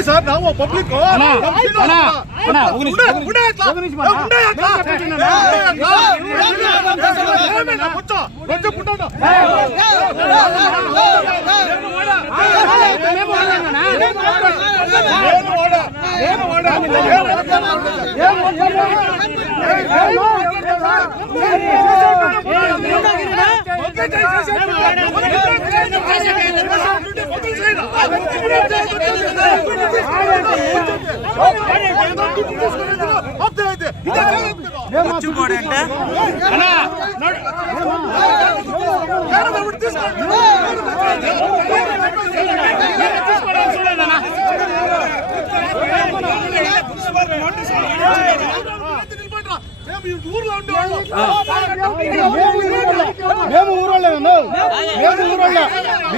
Sir ನಾವು public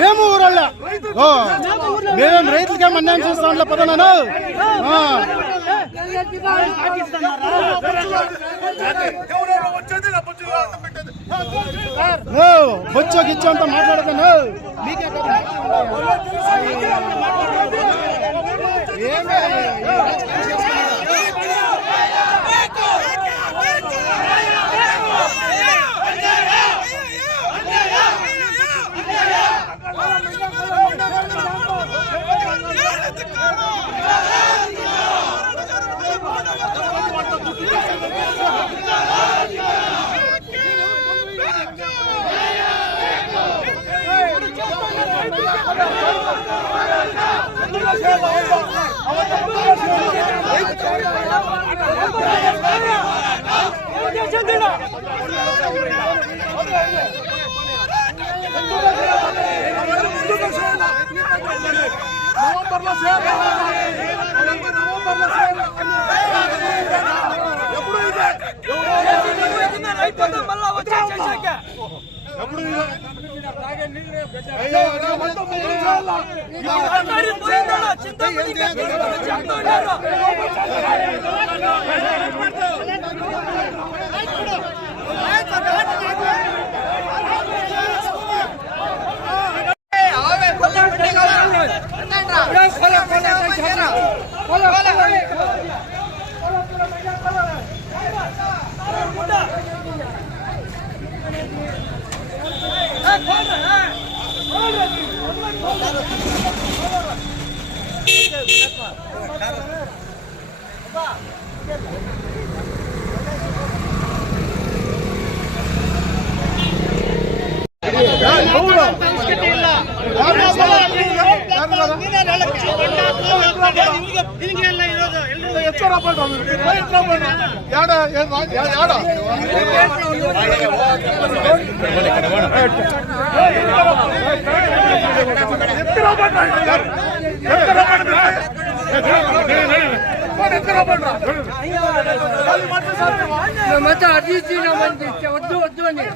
మేము ఊరోళ్ళ మేము రైతులకే అన్యాయం చేస్తాం పదనాను బొచ్చో గిచ్చో అంతా మాట్లాడతాను ಮತ್ತೆ ಅರ್ಜಿನ ಬಂದಿತ್ತು ಒದ್ದು ಒದ್ದು ಅನ್ನಿ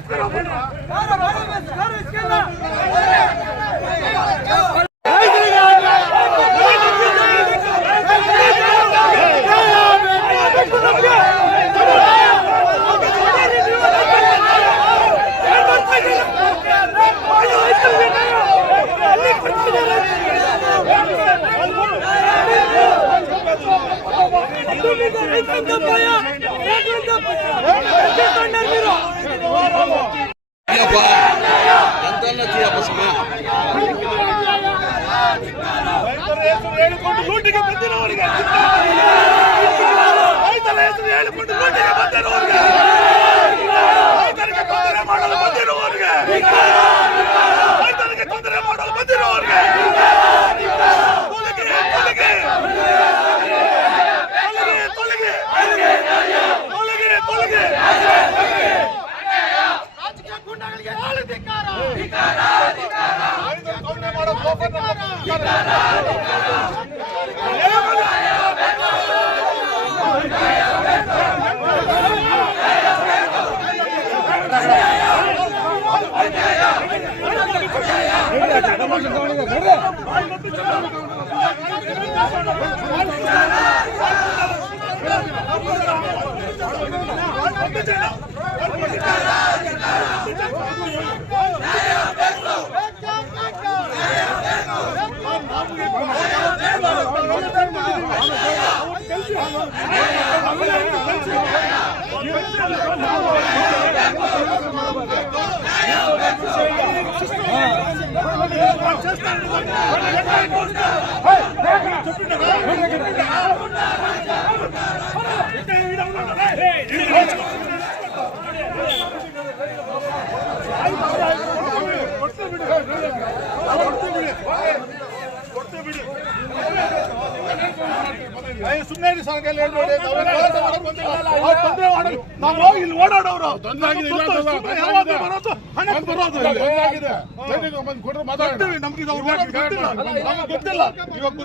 ಲೂಟಿಗೆ ಬಂದಿರೋರಿಗೆ ಸುಮ್ಮನೆ ನಾವು ಹೋಗಿ ಇಲ್ಲಿ ಓಡಾಡೋರು ನಮ್ಗೆ ಗೊತ್ತಿಲ್ಲ ಇವಾಗ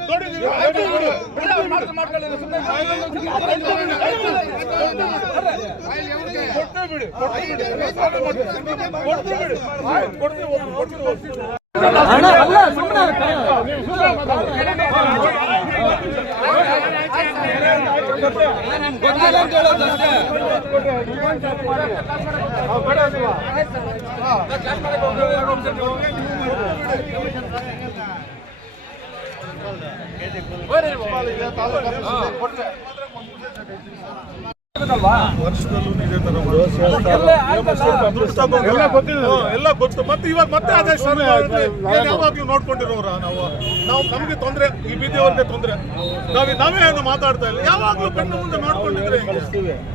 ವರ್ಷದಲ್ಲೂ ಇದೇ ತರ ಎಲ್ಲ ಗೊತ್ತು. ಮತ್ತೆ ಇವಾಗ ಮತ್ತೆ ಆದೇಶ ಯಾವಾಗ್ಲೂ ನೋಡ್ಕೊಂಡಿರೋರ ನಾವು ನಮ್ಗೆ ತೊಂದ್ರೆ, ಈ ಬೀದಿಯವ್ರಿಗೆ ತೊಂದ್ರೆ, ನಾವೇ ಏನು ಮಾತಾಡ್ತಾ ಇಲ್ಲ. ಯಾವಾಗ್ಲೂ ಕಣ್ಣು ಮುಂದೆ ನೋಡ್ಕೊಂಡಿದ್ರೆ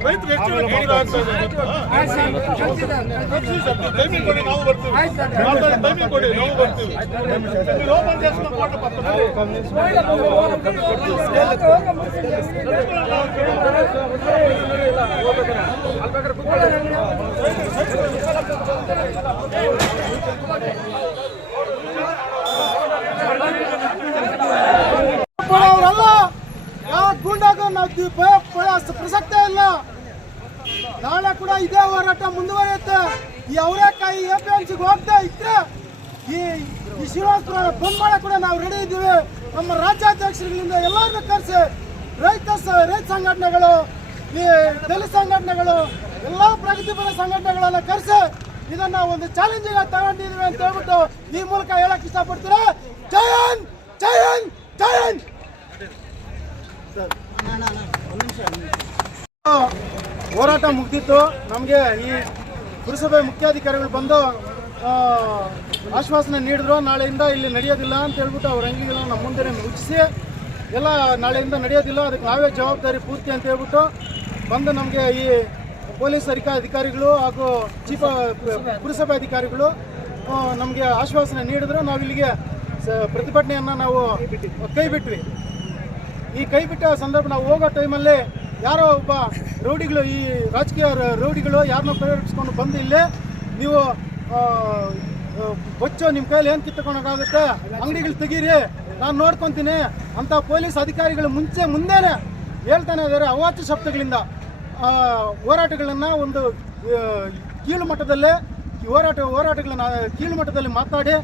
ರೈತರು ಹೆಚ್ಚು ತೊಂದರೆ ಆಗ್ತಾ ಇದೆ. ಟೈಮಿಂಗ್ ಕೊಡಿ, ನಾವು ಬರ್ತೀವಿ. ಟೈಮಿಂಗ್ ಕೊಡಿ, ನಾವು ಬರ್ತೀವಿ. ಓಪನ್ చేసుకున్న ಫೋಟೋ ಅವರೆಲ್ಲ ಯಾವ ಗೂಂಡಾಗ ನಾವು ಭಯ ಪ್ರಸಕ್ತ ಇಲ್ಲ. ನಾಳೆ ಕೂಡ ಇದೇ ಹೋರಾಟ ಮುಂದುವರಿಯುತ್ತೆ. ಈ ಅವರೇಕಾಯಿ APMCಗೆ ಹೋಗ್ತಾ ಇದ್ರೆ ಈ ಶ್ರೀನಿವಾಸಪುರ ಬಂದ್ ಮಾಡಕ್ಕೆ ಕೂಡ ನಾವು ರೆಡಿ ಇದ್ದೀವಿ. ನಮ್ಮ ರಾಜ್ಯಾಧ್ಯಕ್ಷರಿಂದ ಎಲ್ಲರನ್ನೂ ಕರೆಸಿ ರೈತ ಸಂಘಟನೆಗಳು, ಈ ದಲಿತ ಸಂಘಟನೆಗಳು, ಎಲ್ಲ ಪ್ರಗತಿಪರ ಸಂಘಟನೆಗಳನ್ನ ಕರೆಸಿ ಇದನ್ನ ಒಂದು ಚಾಲೆಂಜಿಂಗ್ ತಗೊಂಡಿದೀವಿ ಅಂತ ಹೇಳ್ಬಿಟ್ಟು ಈ ಮೂಲಕ ಹೇಳಕ್ ಇಷ್ಟಪಡ್ತೀರಾ. ಜೈ ಹಿಂದ್, ಜೈ ಹಿಂದ್, ಜೈ ಹಿಂದ್. ಹೋರಾಟ ಮುಗ್ದಿತ್ತು. ನಮಗೆ ಈ ಪುರಸಭೆ ಮುಖ್ಯಾಧಿಕಾರಿಗಳು ಬಂದು ಆಶ್ವಾಸನೆ ನೀಡಿದ್ರು, ನಾಳೆಯಿಂದ ಇಲ್ಲಿ ನಡೆಯೋದಿಲ್ಲ ಅಂತ ಹೇಳ್ಬಿಟ್ಟು ಅವ್ರ ಅಂಗಿಗಳನ್ನು ನಮ್ಮ ಮುಂದೆ ಮುಚ್ಚಿಸಿ ಎಲ್ಲ ನಾಳೆಯಿಂದ ನಡೆಯೋದಿಲ್ಲ, ಅದಕ್ಕೆ ನಾವೇ ಜವಾಬ್ದಾರಿ ಪೂರ್ತಿ ಅಂತ ಹೇಳ್ಬಿಟ್ಟು ಬಂದು ನಮಗೆ ಈ ಪೊಲೀಸ್ ಅಧಿಕಾರಿಗಳು ಹಾಗೂ ಪುರಸಭೆ ಅಧಿಕಾರಿಗಳು ನಮಗೆ ಆಶ್ವಾಸನೆ ನೀಡಿದ್ರು. ನಾವು ಇಲ್ಲಿಗೆ ಪ್ರತಿಭಟನೆಯನ್ನು ನಾವು ಕೈ ಬಿಟ್ವಿ. ಈ ಕೈ ಬಿಟ್ಟ ಸಂದರ್ಭ ನಾವು ಹೋಗೋ ಟೈಮಲ್ಲಿ ಯಾರೋ ಒಬ್ಬ ರೌಡಿಗಳು, ಈ ರಾಜಕೀಯ ರೌಡಿಗಳು ಯಾರನ್ನೋ ಪ್ರೇರೇಪಿಸ್ಕೊಂಡು ಬಂದು ಇಲ್ಲೇ ನೀವು ಬಚ್ಚು ನಿಮ್ಮ ಕೈಯಲ್ಲಿ ಏನು ಕಿತ್ತುಕೊಳಕ್ಕಾಗುತ್ತೆ, ಅಂಗಡಿಗಳು ತೆಗೀರಿ, ನಾನು ನೋಡ್ಕೊತೀನಿ ಅಂತ ಪೊಲೀಸ್ ಅಧಿಕಾರಿಗಳು ಮುಂದೆನೇ ಹೇಳ್ತಾನೆ ಇದ್ದಾರೆ. ಅವಾಚ್ಯ ಶಬ್ದಗಳಿಂದ ಹೋರಾಟಗಳನ್ನು ಒಂದು ಕೀಳು ಮಟ್ಟದಲ್ಲೇ ಹೋರಾಟಗಳನ್ನ ಕೀಳು ಮಟ್ಟದಲ್ಲಿ ಮಾತಾಡಿ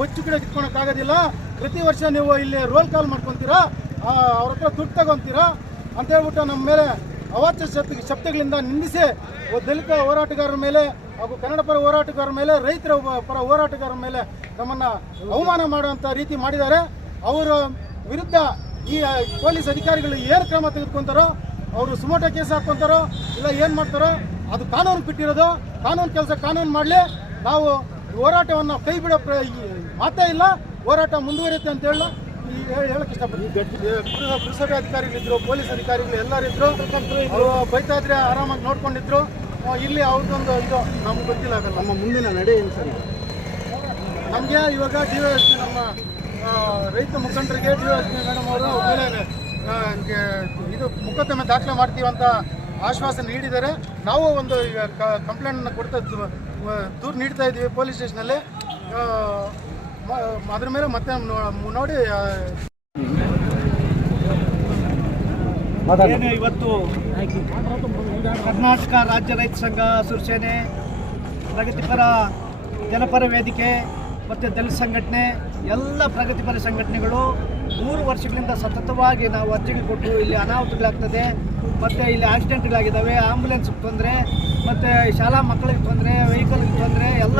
ಬಚ್ಚು ಗಿಡ ಕಿತ್ಕೊಳಕ್ಕಾಗೋದಿಲ್ಲ, ಪ್ರತಿ ವರ್ಷ ನೀವು ಇಲ್ಲಿ ರೋಲ್ ಕಾಲ್ ಮಾಡ್ಕೊತೀರಾ, ಅವ್ರ ಹತ್ರ ದುಡ್ಡು ತಗೊತೀರಾ ಅಂತ ಹೇಳ್ಬಿಟ್ಟು ನಮ್ಮ ಮೇಲೆ ಅವಾಚ್ಯ ಶಬ್ದಗಳಿಂದ ನಿಂದಿಸಿ ದಲಿತ ಹೋರಾಟಗಾರರ ಮೇಲೆ ಹಾಗೂ ಕನ್ನಡ ಪರ ಹೋರಾಟಗಾರರ ಮೇಲೆ, ರೈತರ ಪರ ಹೋರಾಟಗಾರರ ಮೇಲೆ ನಮ್ಮನ್ನು ಅವಮಾನ ಮಾಡುವಂಥ ರೀತಿ ಮಾಡಿದ್ದಾರೆ. ಅವರ ವಿರುದ್ಧ ಈ ಪೊಲೀಸ್ ಅಧಿಕಾರಿಗಳು ಏನು ಕ್ರಮ ತೆಗೆದುಕೊಂತಾರೋ, ಅವರು ಸುಮೋಟೋ ಕೇಸ್ ಹಾಕ್ಕೊಂತಾರೋ ಇಲ್ಲ ಏನು ಮಾಡ್ತಾರೋ ಅದು ಕಾನೂನು ಬಿಟ್ಟಿರೋದು. ಕಾನೂನು ಕೆಲಸ ಕಾನೂನು ಮಾಡಲಿ. ನಾವು ಹೋರಾಟವನ್ನು ಕೈ ಬಿಡೋ ಮಾತೇ ಇಲ್ಲ. ಹೋರಾಟ ಮುಂದುವರಿಯುತ್ತೆ ಅಂತ ಹೇಳಕ್ಕೆ ಇಷ್ಟಪಡ್ತೀನಿ. ಪುರಸಭೆ ಅಧಿಕಾರಿಗಳಿದ್ರು, ಪೊಲೀಸ್ ಅಧಿಕಾರಿಗಳು ಎಲ್ಲರಿದ್ರು. ಅವರು ಬೈತಾ ಇದ್ರೆ ಆರಾಮಾಗಿ ನೋಡ್ಕೊಂಡಿದ್ರು. ಇಲ್ಲಿ ಅವ್ರದ್ದೊಂದು ಇದು ನಮ್ಗೆ ಗೊತ್ತಿಲ್ಲ. ಅದಲ್ಲ ನಮ್ಮ ಮುಂದಿನ ನಡೆ ಏನು ಸರ್? ನಮಗೆ ಇವಾಗ DYSP ನಮ್ಮ ರೈತ ಮುಖಂಡರಿಗೆ DYSP ಮೇಡಮ್ ಅವರು ಮೇಲೆ ಇದು ಮೊಕದ್ದಮೆ ದಾಖಲೆ ಮಾಡ್ತೀವಿ ಅಂತ ಆಶ್ವಾಸನೆ ನೀಡಿದ್ದಾರೆ. ನಾವು ಒಂದು ಈಗ ಕಂಪ್ಲೇಂಟನ್ನು ಕೊಡ್ತಾ ದೂರು ನೀಡ್ತಾ ಇದ್ದೀವಿ ಪೊಲೀಸ್ ಸ್ಟೇಷನಲ್ಲಿ. ಅದ್ರ ಮೇಲೆ ಮತ್ತೆ ನೋಡಿ ಏನು ಇವತ್ತು ಕರ್ನಾಟಕ ರಾಜ್ಯ ರೈತ ಸಂಘ, ಹಸಿರು ಸೇನೆ, ಪ್ರಗತಿಪರ ಜನಪರ ವೇದಿಕೆ ಮತ್ತು ದಲಿತ ಸಂಘಟನೆ, ಎಲ್ಲ ಪ್ರಗತಿಪರ ಸಂಘಟನೆಗಳು 3 ವರ್ಷಗಳಿಂದ ಸತತವಾಗಿ ನಾವು ಅರ್ಜಿಗಳು ಕೊಟ್ಟು ಇಲ್ಲಿ ಅನಾಹುತಗಳಾಗ್ತದೆ, ಮತ್ತು ಇಲ್ಲಿ ಆಕ್ಸಿಡೆಂಟ್ಗಳಾಗಿದ್ದಾವೆ, ಆಂಬುಲೆನ್ಸ್ಗೆ ತೊಂದರೆ, ಮತ್ತು ಶಾಲಾ ಮಕ್ಕಳಿಗೆ ತೊಂದರೆ, ವೆಹಿಕಲ್ಗೆ ತೊಂದರೆ, ಎಲ್ಲ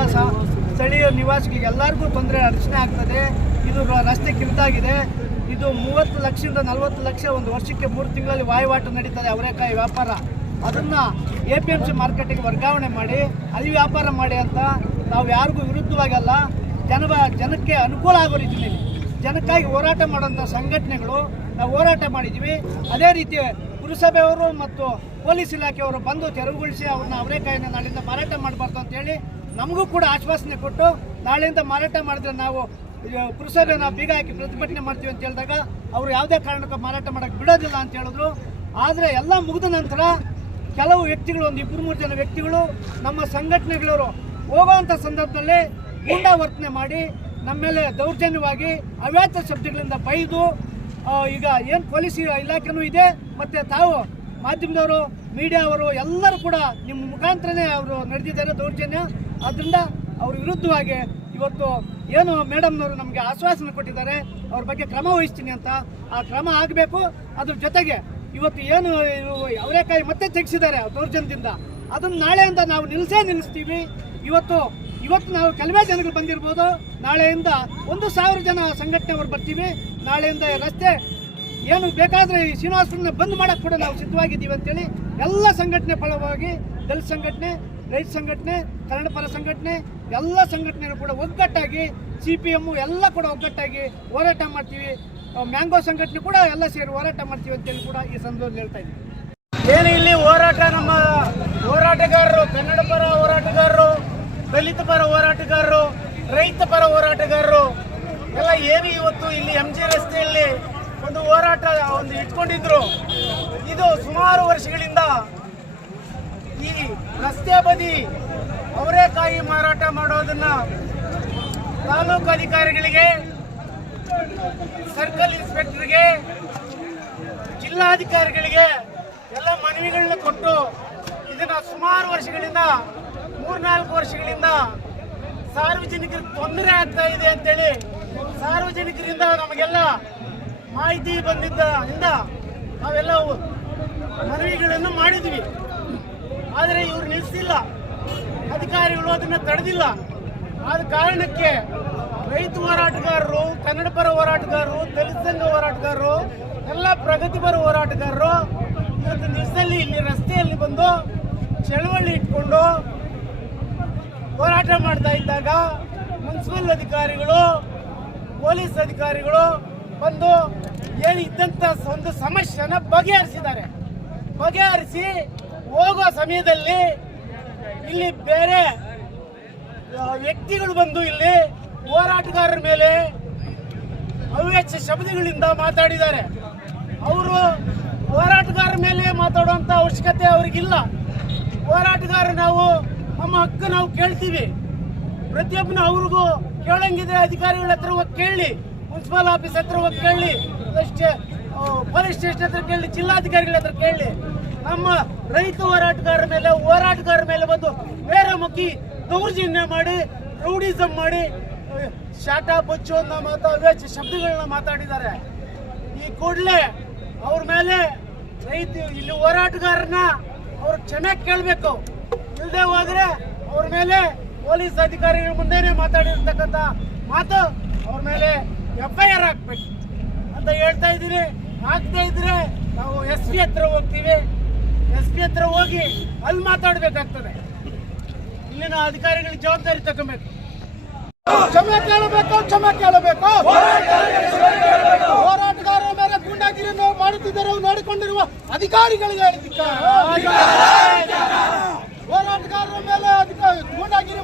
ಸ್ಥಳೀಯ ನಿವಾಸಿಗಳಿಗೆ ಎಲ್ಲರಿಗೂ ತೊಂದರೆ ಅಡಚಣೆ ಆಗ್ತದೆ. ಇದು ರಸ್ತೆ ಕಿರಿದಾಗಿದೆ. ಇದು 30 ಲಕ್ಷದಿಂದ 40 ಲಕ್ಷ ಒಂದು ವರ್ಷಕ್ಕೆ 3 ತಿಂಗಳಲ್ಲಿ ವಹಿವಾಟು ನಡೀತದೆ ಅವರೇಕಾಯಿ ವ್ಯಾಪಾರ. ಅದನ್ನು APMC ಮಾರ್ಕೆಟಿಗೆ ವರ್ಗಾವಣೆ ಮಾಡಿ ಅಲ್ಲಿ ವ್ಯಾಪಾರ ಮಾಡಿ ಅಂತ ನಾವು ಯಾರಿಗೂ ವಿರುದ್ಧವಾಗಲ್ಲ. ಜನಕ್ಕೆ ಅನುಕೂಲ ಆಗೋ ರೀತಿಯಲ್ಲಿ ಜನಕ್ಕಾಗಿ ಹೋರಾಟ ಮಾಡುವಂಥ ಸಂಘಟನೆಗಳು ನಾವು ಹೋರಾಟ ಮಾಡಿದ್ದೀವಿ. ಅದೇ ರೀತಿ ಪುರಸಭೆಯವರು ಮತ್ತು ಪೊಲೀಸ್ ಇಲಾಖೆಯವರು ಬಂದು ತೆರವುಗೊಳಿಸಿ ಅವ್ರನ್ನ ಅವರೇಕಾಯಿನ ನಾಳೆಯಿಂದ ಮಾರಾಟ ಮಾಡಬಾರ್ದು ಅಂತೇಳಿ ನಮಗೂ ಕೂಡ ಆಶ್ವಾಸನೆ ಕೊಟ್ಟು ನಾಳೆಯಿಂದ ಮಾರಾಟ ಮಾಡಿದ್ರೆ ನಾವು ಪುರಸಭೆನ ಬೀಗ ಹಾಕಿ ಪ್ರತಿಭಟನೆ ಮಾಡ್ತೀವಿ ಅಂತ ಹೇಳಿದಾಗ ಅವರು ಯಾವುದೇ ಕಾರಣಕ್ಕೂ ಮಾರಾಟ ಮಾಡೋಕ್ಕೆ ಬಿಡೋದಿಲ್ಲ ಅಂತ ಹೇಳಿದ್ರು. ಆದರೆ ಎಲ್ಲ ಮುಗಿದ ನಂತರ ಕೆಲವು ವ್ಯಕ್ತಿಗಳು, ಒಂದು 2-3 ಜನ ವ್ಯಕ್ತಿಗಳು ನಮ್ಮ ಸಂಘಟನೆಗಳವರು ಹೋಗುವಂಥ ಸಂದರ್ಭದಲ್ಲಿ ಗೂಂಡಾವರ್ತನೆ ಮಾಡಿ ನಮ್ಮ ಮೇಲೆ ದೌರ್ಜನ್ಯವಾಗಿ ಅವ್ಯಾತ ಶಬ್ದಗಳಿಂದ ಬೈದು, ಈಗ ಏನು ಪೊಲೀಸ್ ಇಲಾಖೆನೂ ಇದೆ ಮತ್ತು ತಾವು ಮಾಧ್ಯಮದವರು, ಮೀಡಿಯಾವರು ಎಲ್ಲರೂ ಕೂಡ ನಿಮ್ಮ ಮುಖಾಂತರನೇ ಅವರು ನಡೆದಿದ್ದಾರೆ ದೌರ್ಜನ್ಯ. ಆದ್ದರಿಂದ ಅವ್ರ ವಿರುದ್ಧವಾಗಿ ಇವತ್ತು ಏನು ಮೇಡಮ್ನವರು ನಮಗೆ ಆಶ್ವಾಸನೆ ಕೊಟ್ಟಿದ್ದಾರೆ, ಅವ್ರ ಬಗ್ಗೆ ಕ್ರಮ ವಹಿಸ್ತೀನಿ ಅಂತ. ಆ ಕ್ರಮ ಆಗಬೇಕು. ಅದ್ರ ಜೊತೆಗೆ ಇವತ್ತು ಏನು ಅವರೇಕಾಯಿ ಮತ್ತೆ ತೆಗೆಸಿದ್ದಾರೆ ದೌರ್ಜನ್ಯದಿಂದ, ಅದನ್ನು ನಾಳೆಯಿಂದ ನಾವು ನಿಲ್ಲಿಸ್ತೀವಿ. ಇವತ್ತು ನಾವು ಕೆಲವೇ ಜನಗಳು ಬಂದಿರ್ಬೋದು, ನಾಳೆಯಿಂದ 1,000 ಜನ ಸಂಘಟನೆಯವರು ಬರ್ತೀವಿ. ನಾಳೆಯಿಂದ ರಸ್ತೆ ಏನು ಬೇಕಾದರೆ ಈ ಶ್ರೀನಿವಾಸಪುರನ ಬಂದ್ ಮಾಡೋಕ್ಕೆ ಕೂಡ ನಾವು ಸಿದ್ಧವಾಗಿದ್ದೀವಿ ಅಂತೇಳಿ ಎಲ್ಲ ಸಂಘಟನೆ ಪರವಾಗಿ, ದಲಿತ ಸಂಘಟನೆ, ರೈತ ಸಂಘಟನೆ, ಕನ್ನಡ ಪರ ಸಂಘಟನೆ, ಎಲ್ಲ ಸಂಘಟನೆಗಳು ಕೂಡ ಒಗ್ಗಟ್ಟಾಗಿ, CPM ಎಲ್ಲ ಕೂಡ ಒಗ್ಗಟ್ಟಾಗಿ ಹೋರಾಟ ಮಾಡ್ತೀವಿ. ಮ್ಯಾಂಗೋ ಸಂಘಟನೆ ಕೂಡ ಎಲ್ಲ ಸೇರಿ ಹೋರಾಟ ಮಾಡ್ತೀವಿ ಅಂತೇಳಿ ಕೂಡ ಈ ಸಂದರ್ಭದಲ್ಲಿ ಹೇಳ್ತಾ ಇದ್ದೀವಿ. ಏನು ಇಲ್ಲಿ ಹೋರಾಟ, ನಮ್ಮ ಹೋರಾಟಗಾರರು, ಕನ್ನಡ ಪರ ಹೋರಾಟಗಾರರು, ದಲಿತ ಪರ ಹೋರಾಟಗಾರರು, ರೈತ ಪರ ಹೋರಾಟಗಾರರು ಎಲ್ಲ ಏನು ಇವತ್ತು ಇಲ್ಲಿ MG ರಸ್ತೆಯಲ್ಲಿ ಒಂದು ಹೋರಾಟ ಇಟ್ಕೊಂಡಿದ್ರು. ಇದು ಸುಮಾರು ವರ್ಷಗಳಿಂದ ಈ ರಸ್ತೆ ಬದಿ ಅವರೇಕಾಯಿ ಮಾರಾಟ ಮಾಡೋದನ್ನ ತಾಲೂಕು ಅಧಿಕಾರಿಗಳಿಗೆ, ಸರ್ಕಲ್ ಇನ್ಸ್ಪೆಕ್ಟರ್ಗೆ, ಜಿಲ್ಲಾಧಿಕಾರಿಗಳಿಗೆ ಎಲ್ಲ ಮನವಿಗಳನ್ನ ಕೊಟ್ಟು ಇದನ್ನ ಸುಮಾರು ವರ್ಷಗಳಿಂದ 3-4 ವರ್ಷಗಳಿಂದ ಸಾರ್ವಜನಿಕರಿಗೆ ತೊಂದರೆ ಆಗ್ತಾ ಇದೆ ಅಂತೇಳಿ ಸಾರ್ವಜನಿಕರಿಂದ ನಮಗೆಲ್ಲ ಮಾಹಿತಿ ಬಂದಿದ್ದರಿಂದ ನಾವೆಲ್ಲ ಮನವಿಗಳನ್ನು ಮಾಡಿದ್ವಿ. ಆದರೆ ಇವರು ನಿಲ್ಲಿಸಿಲ್ಲ, ಅಧಿಕಾರಿಗಳು ಅದನ್ನು ತಡೆದಿಲ್ಲ. ಆದ ಕಾರಣಕ್ಕೆ ರೈತ ಹೋರಾಟಗಾರರು, ಕನ್ನಡ ಪರ ಹೋರಾಟಗಾರರು, ದಲಿತ ಸಂಘ ಹೋರಾಟಗಾರರು, ಎಲ್ಲ ಪ್ರಗತಿಪರ ಹೋರಾಟಗಾರರು ಇವತ್ತು ದಿವಸದಲ್ಲಿ ಇಲ್ಲಿ ರಸ್ತೆಯಲ್ಲಿ ಬಂದು ಚಳವಳಿ ಇಟ್ಕೊಂಡು ಹೋರಾಟ ಮಾಡ್ತಾ ಇದ್ದಾಗ ಮುನ್ಸಿಪಲ್ ಅಧಿಕಾರಿಗಳು, ಪೊಲೀಸ್ ಅಧಿಕಾರಿಗಳು ಬಂದು ಏನು ಇದ್ದಂಥ ಒಂದು ಸಮಸ್ಯೆನ ಬಗೆಹರಿಸಿ ಹೋಗೋ ಸಮಯದಲ್ಲಿ ಇಲ್ಲಿ ಬೇರೆ ವ್ಯಕ್ತಿಗಳು ಬಂದು ಇಲ್ಲಿ ಹೋರಾಟಗಾರರ ಮೇಲೆ ಅವ್ಯಾಚ್ಯ ಶಬ್ದಗಳಿಂದ ಮಾತಾಡಿದ್ದಾರೆ. ಅವರು ಹೋರಾಟಗಾರರ ಮೇಲೆ ಮಾತಾಡುವಂಥ ಅವಶ್ಯಕತೆ ಅವ್ರಿಗಿಲ್ಲ. ಹೋರಾಟಗಾರ ನಾವು ನಮ್ಮ ಹಕ್ಕು ನಾವು ಕೇಳ್ತೀವಿ. ಪ್ರತಿಯೊಬ್ಬನ ಅವ್ರಿಗೂ ಕೇಳಂಗಿದ್ರೆ ಅಧಿಕಾರಿಗಳ ಹತ್ರ ಹೋಗಿ ಕೇಳಿ, ಮುನ್ಸಿಪಲ್ ಆಫೀಸ್ ಹತ್ರ ಹೋಗಿ ಕೇಳಿ, ಪೊಲೀಸ್ ಸ್ಟೇಷನ್ ಹತ್ರ ಕೇಳಿ, ಜಿಲ್ಲಾಧಿಕಾರಿಗಳ ಹತ್ರ ಕೇಳಿ. ನಮ್ಮ ರೈತ ಹೋರಾಟಗಾರರ ಮೇಲೆ ಬಂದು ಬೇರೆ ಮುಖಿ ದೌರ್ಜನ್ಯ ಮಾಡಿ, ರೌಡಿಸಮ್ ಮಾಡಿ, ಶಾಟ ಬಚ್ಚು ಅನ್ನೋ ಅವ್ಯಾಚ್ಯ ಶಬ್ದಗಳನ್ನ ಮಾತಾಡಿದ್ದಾರೆ. ಈ ಕೂಡಲೇ ಅವ್ರ ಮೇಲೆ ಇಲ್ಲಿ ಹೋರಾಟಗಾರನ ಅವ್ರು ಕ್ಷಮೆ ಕೇಳಬೇಕು. ಇಲ್ಲದೆ ಹೋದ್ರೆ ಅವ್ರ ಮೇಲೆ ಪೊಲೀಸ್ ಅಧಿಕಾರಿಗಳ ಮುಂದೆನೆ ಮಾತಾಡಿರ್ತಕ್ಕಂಥ ಮಾತು ಅವ್ರ ಮೇಲೆ FIR ಹಾಕ್ಬೇಕು ಅಂತ ಹೇಳ್ತಾ ಇದ್ದೀನಿ. ಆಗ್ತಾ ಇದ್ರೆ ನಾವು SP ಹತ್ರ ಹೋಗ್ತೀವಿ. SP ಹತ್ರ ಹೋಗಿ ಅಲ್ಲಿ ಮಾತಾಡ್ಬೇಕಾಗ್ತದೆ. ಇಲ್ಲಿನ ಅಧಿಕಾರಿಗಳಿಗೆ ಜವಾಬ್ದಾರಿ ತಗೋಬೇಕು. ಕ್ಷಮೆ ಕೇಳಬೇಕು. ಹೋರಾಟಗಾರರ ಮೇಲೆ ಗೂಂಡಾಗಿರಿ ಮಾಡುತ್ತಿದ್ದರು ನೋಡಿಕೊಂಡಿರುವ ಅಧಿಕಾರಿಗಳಿಗೆ